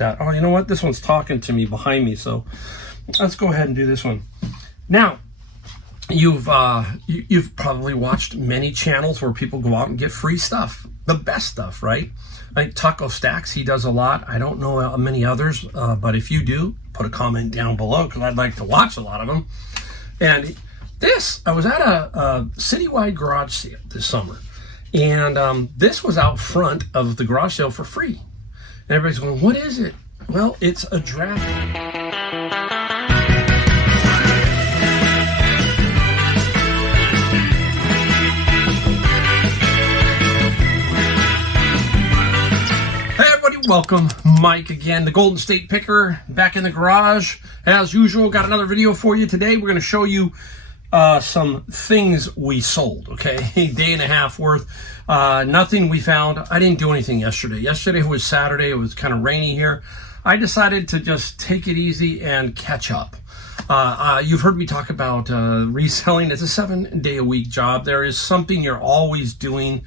that. Oh, you know what? This one's talking to me behind me, so let's go ahead and do this one. Now, you've probably watched many channels where people go out and get free stuff, the best stuff, right? I think Taco Stacks, he does a lot. I don't know many others, but if you do, put a comment down below because I'd like to watch a lot of them. And this, I was at a citywide garage sale this summer, and this was out front of the garage sale for free. And everybody's going, what is it? Well, it's a draft. Welcome, Mike again, the Golden State Picker, back in the garage. As usual, got another video for you today. We're going to show you some things we sold, okay? A day and a half worth. Nothing we found. I didn't do anything yesterday. Yesterday was Saturday. It was kind of rainy here. I decided to just take it easy and catch up. You've heard me talk about reselling. It's a 7-day-a-week job. There is something you're always doing,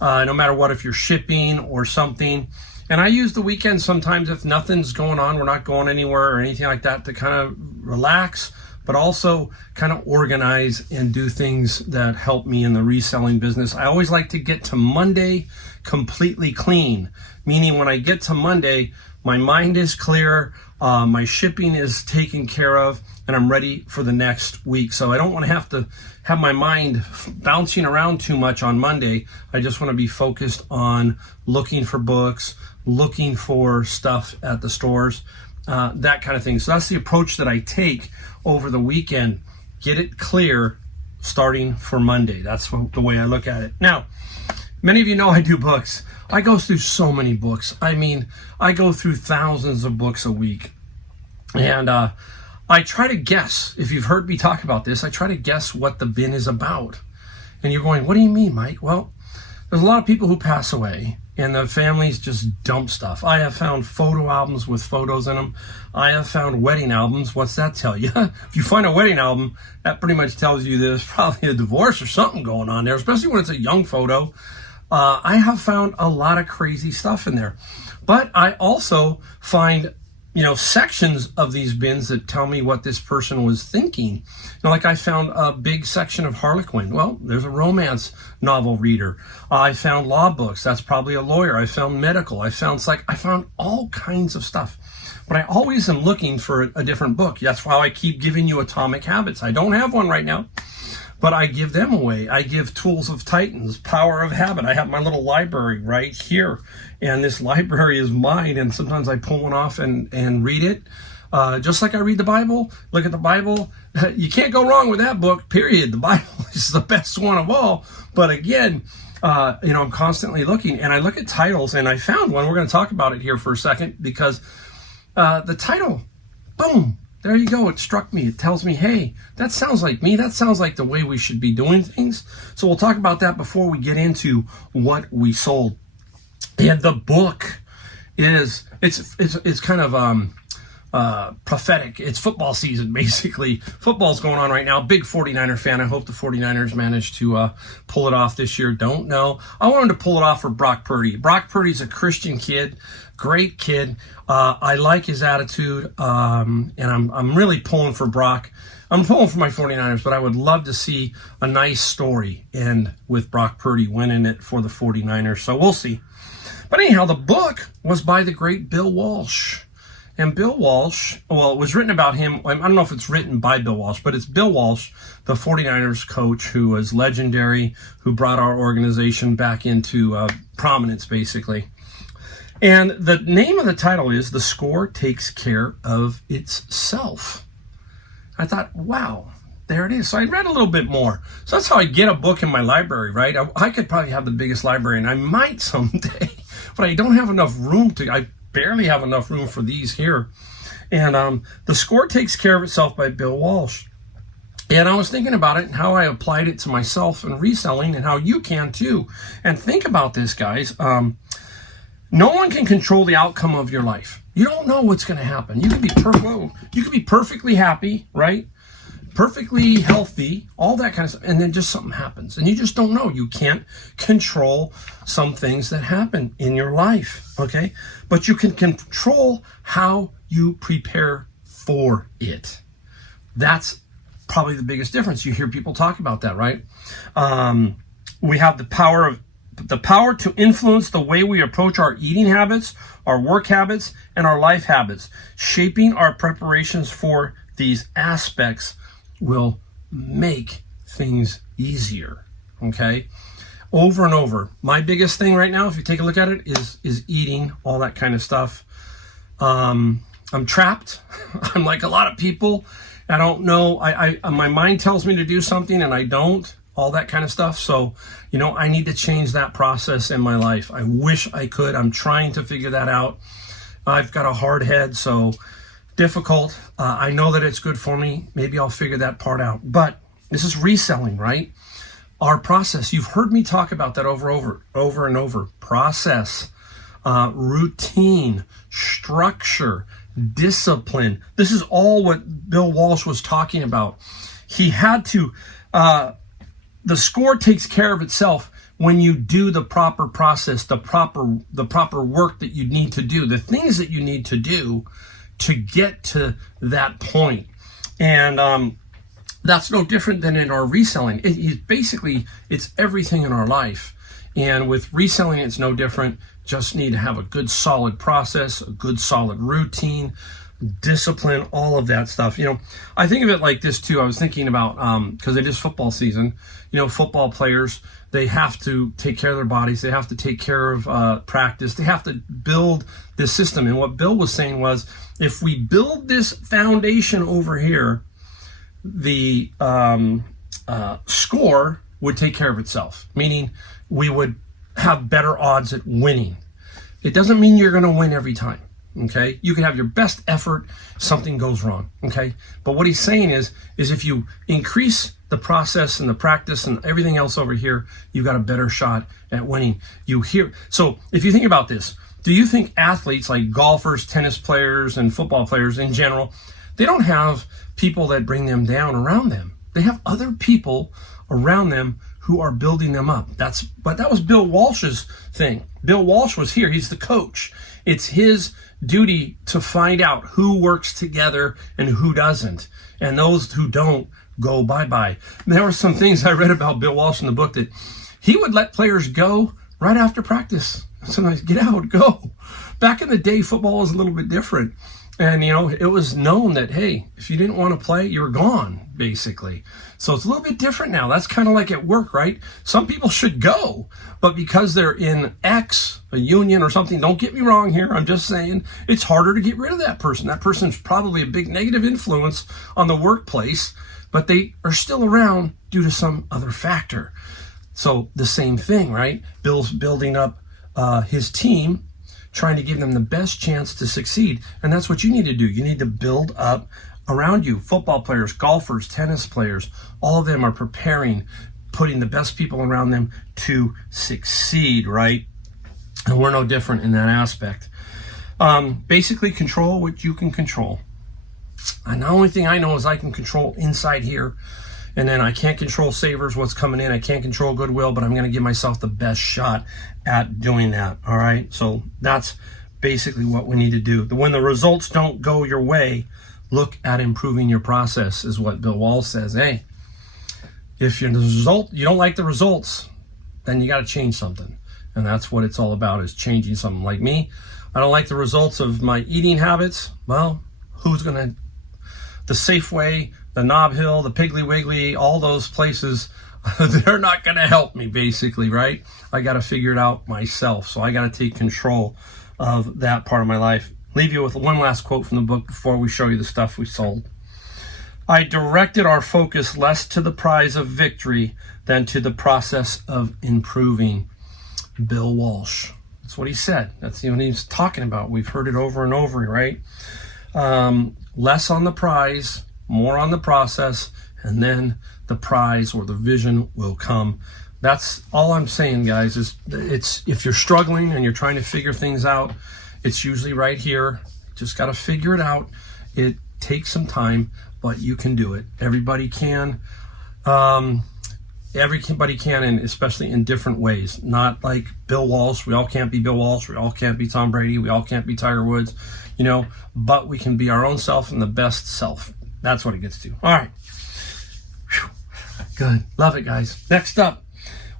no matter what, if you're shipping or something. And I use the weekend sometimes if nothing's going on, we're not going anywhere or anything like that, to kind of relax, but also kind of organize and do things that help me in the reselling business. I always like to get to Monday completely clean, meaning when I get to Monday, my mind is clear, my shipping is taken care of, and I'm ready for the next week. So I don't want to have my mind bouncing around too much on Monday. I just want to be focused on looking for books, looking for stuff at the stores, that kind of thing. So that's the approach that I take over the weekend. Get it clear starting for Monday. That's the way I look at it. Now, many of you know I do books. I go through so many books. I mean, I go through thousands of books a week. And I try to guess, if you've heard me talk about this, I try to guess what the bin is about. And you're going, what do you mean, Mike? Well, there's a lot of people who pass away and the families just dump stuff. I have found photo albums with photos in them. I have found wedding albums. What's that tell you? If you find a wedding album, that pretty much tells you there's probably a divorce or something going on there, especially when it's a young photo. I have found a lot of crazy stuff in there. But I also find sections of these bins that tell me what this person was thinking. Like I found a big section of Harlequin. Well, there's a romance novel reader. I found law books. That's probably a lawyer. I found medical. I found all kinds of stuff. But I always am looking for a different book. That's why I keep giving you Atomic Habits. I don't have one right now, but I give them away. I give Tools of Titans, Power of Habit. I have my little library right here, and this library is mine, and sometimes I pull one off and read it. Just like I read the Bible, look at the Bible. You can't go wrong with that book, period. The Bible is the best one of all. But again, I'm constantly looking, and I look at titles, and I found one. We're going to talk about it here for a second because the title, boom, there you go. It struck me. It tells me, hey, that sounds like me. That sounds like the way we should be doing things. So we'll talk about that before we get into what we sold. And the book is, it's kind of prophetic. It's football season, basically. Football's going on right now. Big 49er fan. I hope the 49ers manage to pull it off this year. Don't know. I want him to pull it off for Brock Purdy. Brock Purdy's a Christian kid. Great kid. I like his attitude, and I'm really pulling for Brock. I'm pulling for my 49ers, but I would love to see a nice story end with Brock Purdy winning it for the 49ers. So we'll see. But anyhow, the book was by the great Bill Walsh. And Bill Walsh, well, it was written about him. I don't know if it's written by Bill Walsh, but it's Bill Walsh, the 49ers coach who was legendary, who brought our organization back into prominence, basically. And the name of the title is The Score Takes Care of Itself. I thought, wow, there it is. So I read a little bit more. So that's how I get a book in my library, right? I could probably have the biggest library, and I might someday, but I don't have enough room I barely have enough room for these here. And The Score Takes Care of Itself by Bill Walsh. And I was thinking about it and how I applied it to myself and reselling and how you can too. And think about this, guys. No one can control the outcome of your life. You don't know what's going to happen. You can be perfectly happy, right? perfectly healthy, all that kind of stuff, and then just something happens, and you just don't know. You can't control some things that happen in your life, okay? But you can control how you prepare for it. That's probably the biggest difference. You hear people talk about that, right? We have the power to influence the way we approach our eating habits, our work habits, and our life habits. Shaping our preparations for these aspects will make things easier, okay? Over and over. My biggest thing right now, if you take a look at it, is eating, all that kind of stuff. I'm trapped. I'm like a lot of people. I don't know. My mind tells me to do something and I don't, all that kind of stuff. So, I need to change that process in my life. I wish I could. I'm trying to figure that out. I've got a hard head, so difficult. I know that it's good for me. Maybe I'll figure that part out. But this is reselling, right? Our process. You've heard me talk about that over and over. Process, routine, structure, discipline. This is all what Bill Walsh was talking about. He had to, the score takes care of itself when you do the proper process, the proper work that you need to do, the things that you need to do to get to that point. And that's no different than in our reselling. It's everything in our life. And with reselling, it's no different. Just need to have a good solid process, a good solid routine, discipline, all of that stuff. I think of it like this too. I was thinking about, because it is football season, football players, they have to take care of their bodies. They have to take care of practice. They have to build this system. And what Bill was saying was, if we build this foundation over here, the score would take care of itself, meaning we would have better odds at winning. It doesn't mean you're going to win every time, okay? You can have your best effort, something goes wrong, okay? But what he's saying is if you increase the process and the practice and everything else over here, you've got a better shot at winning. So if you think about this, do you think athletes like golfers, tennis players, and football players in general, they don't have people that bring them down around them? They have other people around them who are building them up. But that was Bill Walsh's thing. Bill Walsh was here. He's the coach. It's his duty to find out who works together and who doesn't. And those who don't, go bye-bye. There were some things I read about Bill Walsh in the book that he would let players go right after practice. Sometimes, get out, go. Back in the day, football was a little bit different. And, it was known that, hey, if you didn't want to play, you were gone, basically. So it's a little bit different now. That's kind of like at work, right? Some people should go, but because they're in X, a union or something, don't get me wrong here, I'm just saying, it's harder to get rid of that person. That person's probably a big negative influence on the workplace, but they are still around due to some other factor. So the same thing, right? Bill's building up his team, trying to give them the best chance to succeed. And that's what you need to do. You need to build up around you. Football players, golfers, tennis players, all of them are preparing, putting the best people around them to succeed, right? And we're no different in that aspect. Basically, control what you can control. And the only thing I know is I can control inside here. And then I can't control savers, what's coming in. I can't control goodwill, but I'm going to give myself the best shot at doing that. All right. So that's basically what we need to do. When the results don't go your way, look at improving your process, is what Bill Walsh says. Hey, if you don't like the results, then you got to change something. And that's what it's all about, is changing something. Like me, I don't like the results of my eating habits. Well, who's going to, the Safeway, the Knob Hill, the Piggly Wiggly, all those places, they're not going to help me, basically, right? I got to figure it out myself. So I got to take control of that part of my life. Leave you with one last quote from the book before we show you the stuff we sold. I directed our focus less to the prize of victory than to the process of improving. Bill Walsh. That's what he said. That's what he's talking about. We've heard it over and over, right? Less on the prize, more on the process, and then the prize or the vision will come. That's all I'm saying, guys, is it's, if you're struggling and you're trying to figure things out, it's usually right here. Just got to figure it out. It takes some time, but but you can do it. Everybody can. Everybody can, and especially in different ways. Not like Bill Walsh. We all can't be Bill Walsh. We all can't be Tom Brady. We all can't be Tiger Woods, you know, but we can be our own self and the best self. That's what it gets to. All right. Whew. Good. Love it, guys. Next up,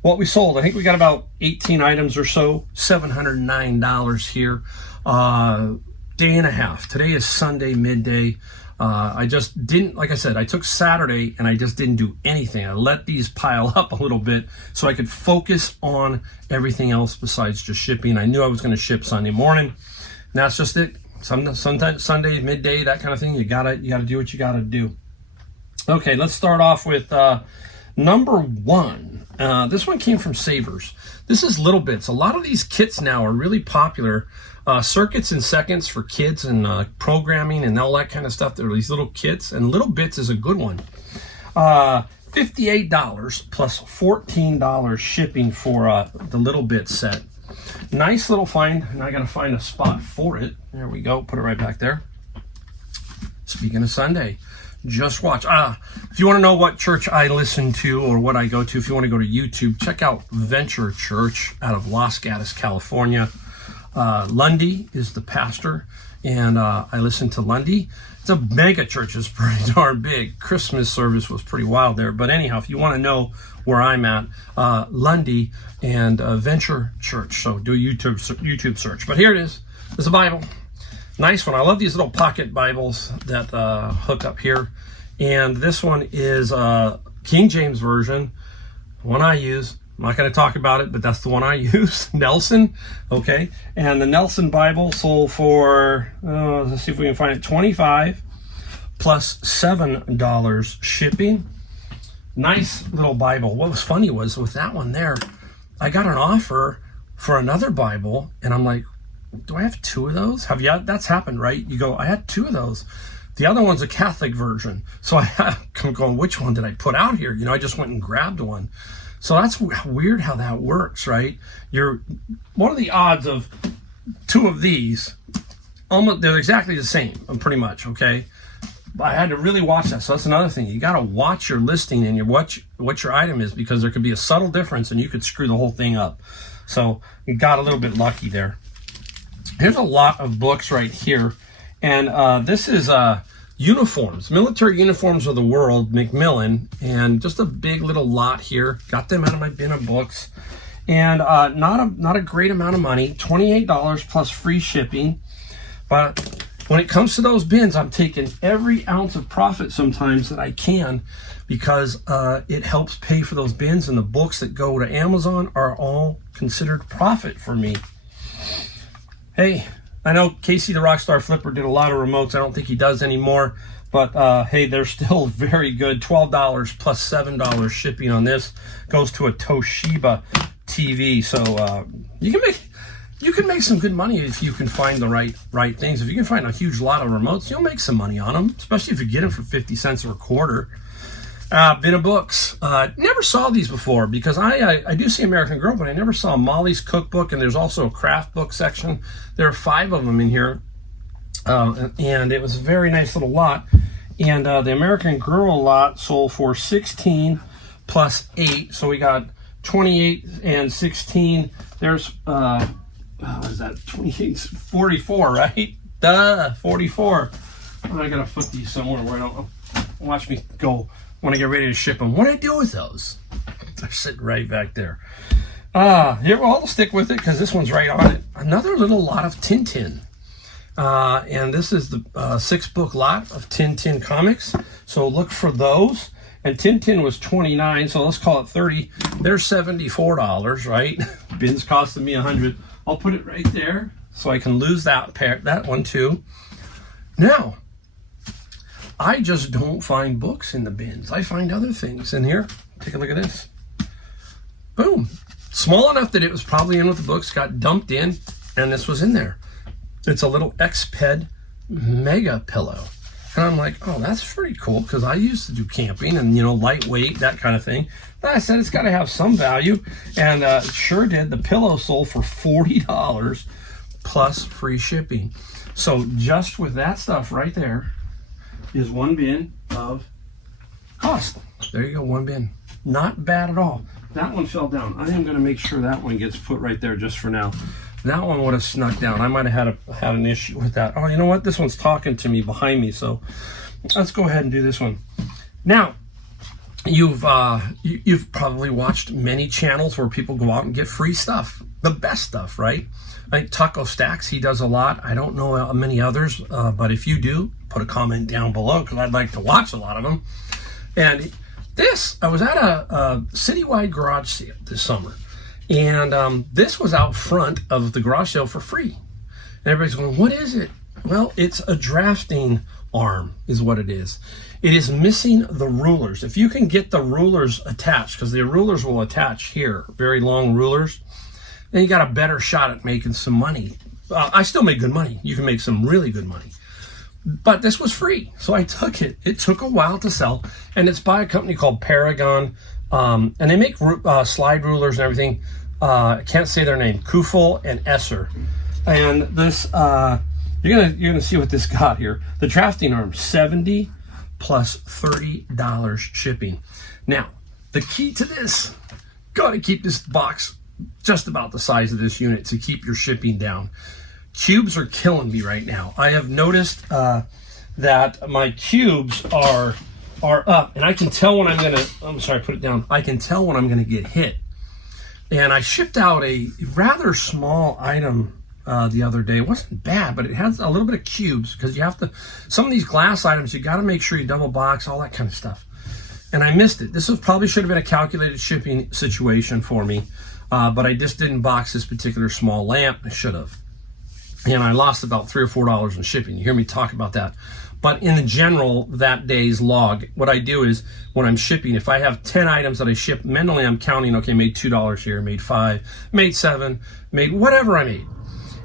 what we sold. I think we got about 18 items or so. $709 here. Day and a half. Today is Sunday midday. I just didn't, like I said, I took Saturday and I just didn't do anything. I let these pile up a little bit so I could focus on everything else besides just shipping. I knew I was going to ship Sunday morning, and that's just it. Sometimes Sunday, midday, that kind of thing. You gotta do what you gotta do. Okay, let's start off with number one. This one came from Savers. This is Little Bits. A lot of these kits now are really popular. Circuits and seconds for kids and programming and all that kind of stuff. There are these little kits, and Little Bits is a good one. $58 plus $14 shipping for the Little Bits set. Nice little find, and I gotta find a spot for it. There we go, put it right back there. Speaking of Sunday, just watch. If you want to know what church I listen to or what I go to, if you want to go to YouTube, check out Venture Church out of Los Gatos, California. Lundy is the pastor, and I listen to Lundy. It's a mega church. It's pretty darn big. Christmas service was pretty wild there. But anyhow, if you want to know where I'm at, Lundy and Venture Church. So do a YouTube search. But here it is. There's a Bible. Nice one. I love these little pocket Bibles that hook up here. And this one is King James Version, the one I use. I'm not going to talk about it, but that's the one I use. Nelson, okay? And the Nelson Bible sold for, let's see if we can find it, $25 plus $7 shipping. Nice little Bible. What was funny was with that one there, I got an offer for another Bible, and I'm like, do I have two of those? That's happened, right? You go, I had two of those. The other one's a Catholic version. So I'm going, which one did I put out here? You know, I just went and grabbed one. So that's weird how that works, right? What are the odds of two of these? Almost, they're exactly the same, pretty much, okay? But I had to really watch that. So that's another thing. You got to watch your listing and what your item is, because there could be a subtle difference and you could screw the whole thing up. So you got a little bit lucky there. Here's a lot of books right here. And this is uniforms, military uniforms of the world, Macmillan, and just a big little lot here. Got them out of my bin of books, and not a great amount of money, $28 plus free shipping. But when it comes to those bins, I'm taking every ounce of profit sometimes that I can, because it helps pay for those bins, and the books that go to Amazon are all considered profit for me. Hey, I know Casey the Rockstar Flipper did a lot of remotes. I don't think he does anymore, but hey, they're still very good. $12 plus $7 shipping on this. Goes to a Toshiba TV. So you can make some good money if you can find the right things. If you can find a huge lot of remotes, you'll make some money on them, especially if you get them for 50 cents or a quarter. Bin of books. Never saw these before, because I do see American Girl, but I never saw Molly's Cookbook, and there's also a craft book section. There are 5 of them in here, and it was a very nice little lot. And the American Girl lot sold for $16 plus $8, so we got 28 and 16. There's what is that? 28, 44, right? Duh, 44. I gotta put these somewhere where I don't watch me go. When I get ready to ship them, what do I do with those? They're sitting right back there. Here, well, I'll stick with it because this one's right on it. Another little lot of Tintin. And this is the 6-book lot of Tintin comics. So look for those. And Tintin was $29, so let's call it $30. They're $74, right? Bins costing me $100. I'll put it right there so I can lose that one too. Now, I just don't find books in the bins. I find other things in here. Take a look at this. Boom. Small enough that it was probably in with the books, got dumped in, and this was in there. It's a little Exped mega pillow. And I'm like, oh, that's pretty cool, because I used to do camping and, you know, lightweight, that kind of thing. But I said it's got to have some value, and it sure did. The pillow sold for $40 plus free shipping. So just with that stuff right there, is one bin, of cost. There you go, one bin. Not bad at all. That one fell down. I am going to make sure that one gets put right there just for now. That one would have snuck down. I might have had an issue with that. Oh, you know what? This one's talking to me behind me, so let's go ahead and do this one. Now, you've probably watched many channels where people go out and get free stuff, the best stuff, right? I think Taco Stacks, he does a lot. I don't know many others, but if you do, put a comment down below because I'd like to watch a lot of them. And this, I was at a citywide garage sale this summer, and this was out front of the garage sale for free. And everybody's going, what is it? Well, it's a drafting arm is what it is. It is missing the rulers. If you can get the rulers attached, because the rulers will attach here, very long rulers, then you got a better shot at making some money. I still make good money. You can make some really good money. But this was free, so I took it. It took a while to sell, and it's by a company called Paragon, and they make slide rulers and everything. I can't say their name, Kufel and Esser. And this, you're gonna see what this got here. The drafting arm, $70 plus $30 shipping. Now, the key to this, gotta keep this box just about the size of this unit to keep your shipping down. Cubes are killing me right now. I have noticed that my cubes are up, and I can tell when I'm sorry, put it down. I can tell when I'm gonna get hit. And I shipped out a rather small item the other day. It wasn't bad, but it has a little bit of cubes because you have to, some of these glass items, you got to make sure you double box, all that kind of stuff. And I missed it. This probably should have been a calculated shipping situation for me, but I just didn't box this particular small lamp. I should have. And I lost about $3 or $4 in shipping. You hear me talk about that. But in the general, that day's log, what I do is when I'm shipping, if I have 10 items that I ship, mentally I'm counting, okay, made $2 here, made $5, made $7, made whatever I made.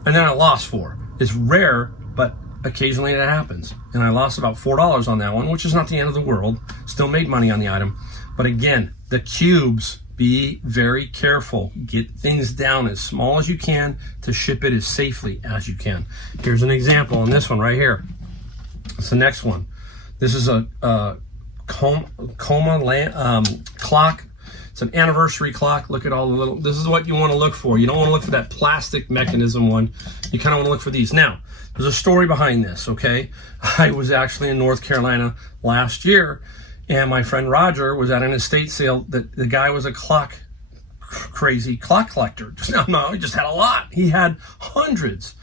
And then I lost $4. It's rare, but occasionally it happens. And I lost about $4 on that one, which is not the end of the world. Still made money on the item. But again, the cubes, be very careful. Get things down as small as you can to ship it as safely as you can. Here's an example on this one right here. It's the next one. This is a coma clock. It's an anniversary clock. Look at all the little, this is what you want to look for. You don't want to look for that plastic mechanism one. You kind of want to look for these. Now, there's a story behind this, okay? I was actually in North Carolina last year, and my friend Roger was at an estate sale. The guy was a crazy clock collector. No, he just had a lot. He had hundreds.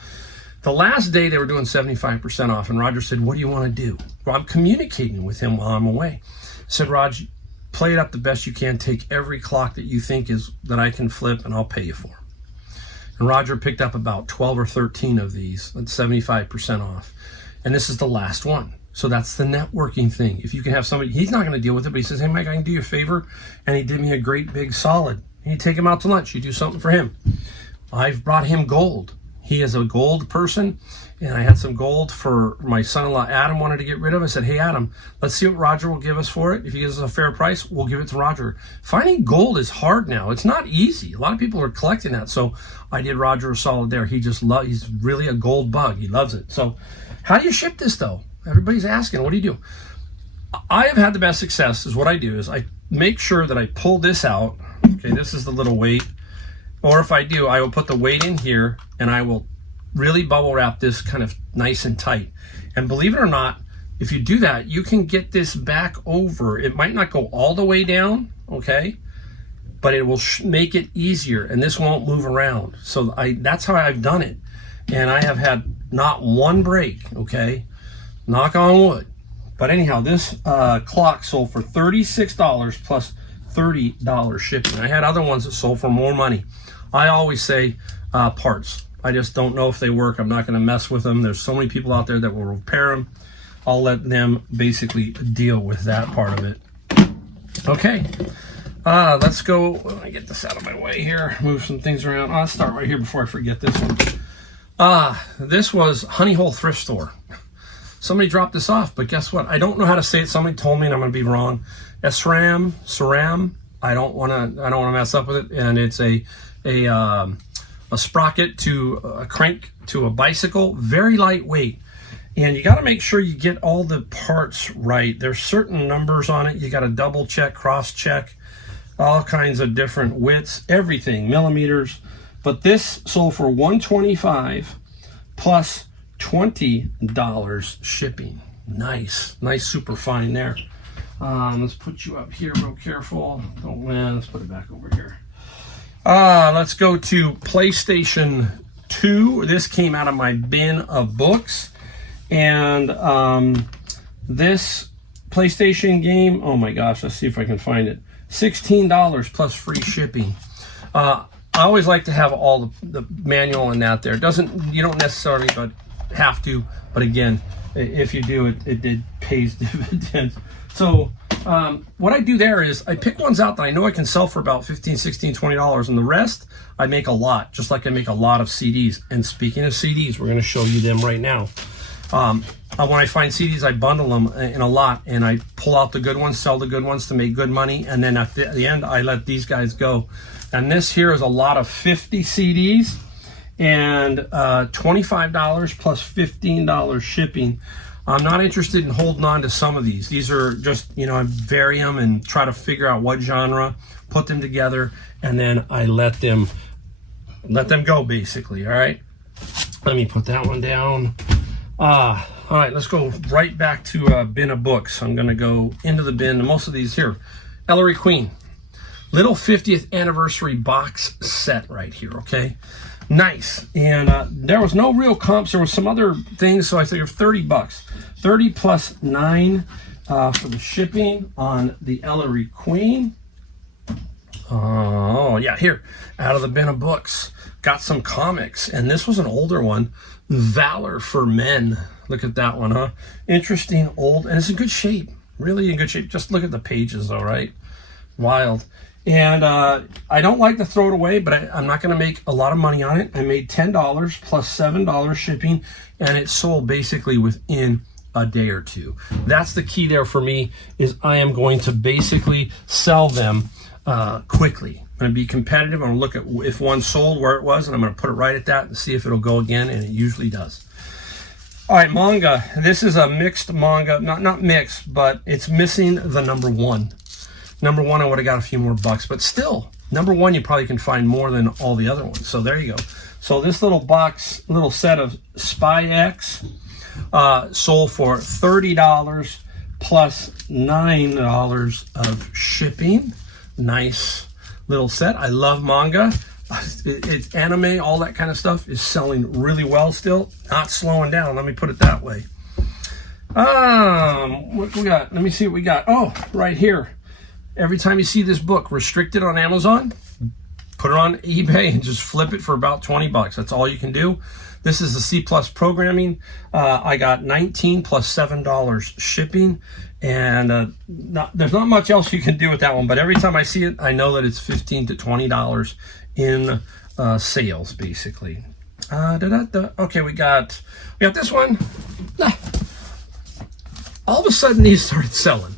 The last day they were doing 75% off, and Roger said, what do you want to do? Well, I'm communicating with him while I'm away. I said, Roger, play it up the best you can. Take every clock that you think is that I can flip, and I'll pay you for. And Roger picked up about 12 or 13 of these at 75% off. And this is the last one. So that's the networking thing. If you can have somebody, he's not going to deal with it, but he says, hey, Mike, I can do you a favor. And he did me a great big solid. And you take him out to lunch. You do something for him. I've brought him gold. He is a gold person, and I had some gold for my son-in-law, Adam, wanted to get rid of. I said, hey, Adam, let's see what Roger will give us for it. If he gives us a fair price, we'll give it to Roger. Finding gold is hard now. It's not easy. A lot of people are collecting that. So I did Roger a solid there. He's really a gold bug. He loves it. So how do you ship this, though? Everybody's asking, what do you do? I have had the best success is what I do is I make sure that I pull this out. Okay, this is the little weight. Or if I do, I will put the weight in here, and I will really bubble wrap this kind of nice and tight. And believe it or not, if you do that, you can get this back over. It might not go all the way down, okay? But it will make it easier, and this won't move around. So that's how I've done it. And I have had not one break, okay? Knock on wood. But anyhow, this clock sold for $36 plus $30 shipping. I had other ones that sold for more money. I always say parts. I just don't know if they work. I'm not going to mess with them. There's so many people out there that will repair them. I'll let them basically deal with that part of it. Okay, let's go. Let me get this out of my way here. Move some things around. I'll start right here before I forget this one. This was Honey Hole Thrift Store. Somebody dropped this off, but guess what? I don't know how to say it. Somebody told me, and I'm going to be wrong. SRAM. I don't want to mess up with it. And it's a sprocket to a crank to a bicycle, very lightweight. And you got to make sure you get all the parts right. There's certain numbers on it. You got to double check, cross check, all kinds of different widths, everything, millimeters. But this sold for $125 plus $20 shipping. Nice, nice, super fine there. Let's put you up here real careful. Don't win. Let's put it back over here. Let's go to PlayStation 2. This came out of my bin of books. And this PlayStation game, oh my gosh, let's see if I can find it. $16 plus free shipping. I always like to have all the manual in that there. You don't necessarily have to, but again, if you do, it pays dividends. So what I do there is I pick ones out that I know I can sell for about $15, $16, $20, and the rest I make a lot, just like I make a lot of CDs. And speaking of CDs, we're going to show you them right now. When I find CDs, I bundle them in a lot, and I pull out the good ones, sell the good ones to make good money, and then at the end, I let these guys go. And this here is a lot of 50 CDs, and $25 plus $15 shipping. I'm not interested in holding on to some of these. These are just, I vary them and try to figure out what genre, put them together, and then I let them go, basically, all right? Let me put that one down. All right, let's go right back to bin of books. I'm going to go into the bin. Most of these here. Ellery Queen. Little 50th anniversary box set right here, okay? Nice. And there was no real comps. There was some other things, so I figured $30. 30 plus 9 for the shipping on the Ellery Queen. Oh, yeah, here. Out of the bin of books. Got some comics, and this was an older one. Valor for Men. Look at that one, huh? Interesting, old, and it's in good shape. Really in good shape. Just look at the pages, all right? Wild. And I don't like to throw it away, but I'm not going to make a lot of money on it. I made $10 plus $7 shipping, and it sold basically within a day or two. That's the key there for me, is I am going to basically sell them quickly. I'm going to be competitive. I'm going to look at if one sold, where it was, and I'm going to put it right at that and see if it'll go again, and it usually does. All right, manga. This is a mixed manga. Not mixed, but it's missing the number one. Number one, I would have got a few more bucks, but still, number one, you probably can find more than all the other ones. So there you go. So this little set of Spy X sold for $30 plus $9 of shipping. Nice little set. I love manga. It's anime, all that kind of stuff is selling really well still. Not slowing down, let me put it that way. What we got? Let me see what we got. Oh, right here. Every time you see this book restricted on Amazon, put it on eBay and just flip it for about 20 bucks. That's all you can do. This is the C+ programming. I got $19 plus $7 shipping, and there's not much else you can do with that one, but every time I see it, I know that it's $15 to $20 in sales, basically. Okay, we got this one. All of a sudden, these started selling.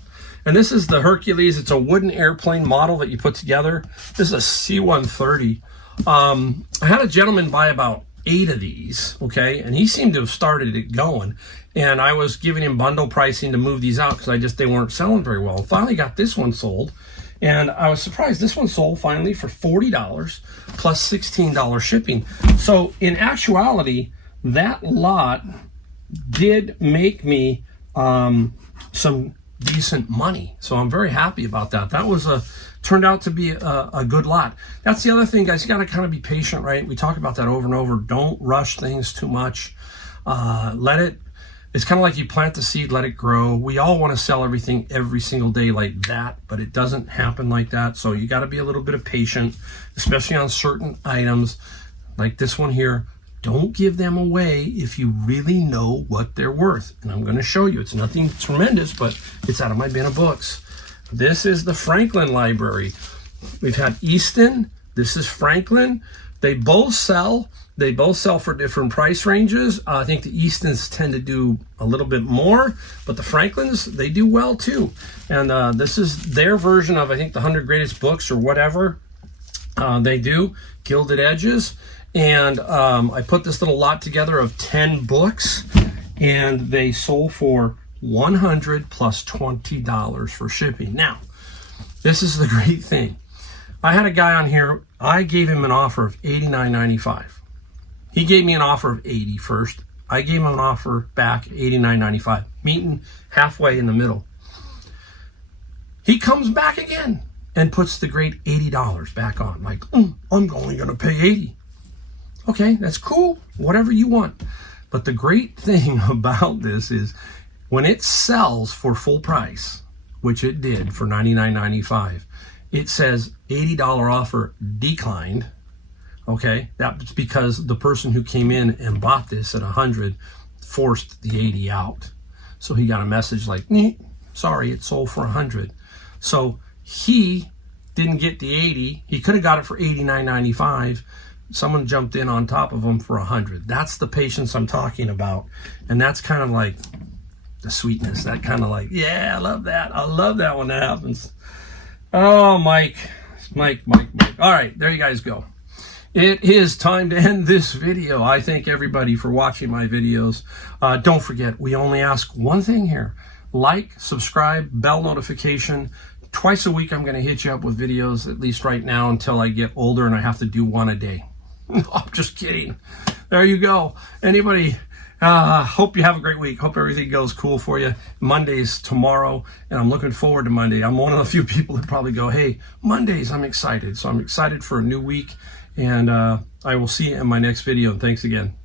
And this is the Hercules. It's a wooden airplane model that you put together. This is a C-130. I had a gentleman buy about 8 of these, okay? And he seemed to have started it going. And I was giving him bundle pricing to move these out because they weren't selling very well. Finally got this one sold. And I was surprised. This one sold finally for $40 plus $16 shipping. So in actuality, that lot did make me some decent money. So I'm very happy about that. That was turned out to be a good lot. That's the other thing, guys. You got to kind of be patient, right? We talk about that over and over. Don't rush things too much. It's kind of like you plant the seed, let it grow. We all want to sell everything every single day like that, but it doesn't happen like that. So you got to be a little bit of patient, especially on certain items like this one here. Don't give them away if you really know what they're worth. And I'm going to show you. It's nothing tremendous, but it's out of my bin of books. This is the Franklin Library. We've had Easton. This is Franklin. They both sell for different price ranges. I think the Eastons tend to do a little bit more, but the Franklins, they do well too. And this is their version of, I think, the 100 Greatest Books or whatever they do, Gilded Edges. And I put this little lot together of 10 books, and they sold for $100 plus $20 for shipping. Now, this is the great thing. I had a guy on here, I gave him an offer of $89.95. He gave me an offer of $80 first. I gave him an offer back, $89.95, meeting halfway in the middle. He comes back again and puts the great $80 back on. Like, I'm only gonna pay $80. Okay, that's cool, whatever you want. But the great thing about this is when it sells for full price, which it did for $99.95, it says $80 offer declined. Okay, that's because the person who came in and bought this at $100 forced the 80 out. So he got a message like, sorry, it sold for $100. So he didn't get the 80. He could have got it for $89.95. Someone jumped in on top of him for $100. That's the patience I'm talking about. And that's kind of like the sweetness. That kind of like, yeah, I love that. I love that when that happens. Oh, Mike. All right, there you guys go. It is time to end this video. I thank everybody for watching my videos. Don't forget, we only ask one thing here. Like, subscribe, bell notification. Twice a week I'm going to hit you up with videos, at least right now, until I get older and I have to do one a day. I'm just kidding. There you go. Anybody, hope you have a great week. Hope everything goes cool for you. Monday's tomorrow, and I'm looking forward to Monday. I'm one of the few people that probably go, hey, Mondays, I'm excited. So I'm excited for a new week. And I will see you in my next video. And thanks again.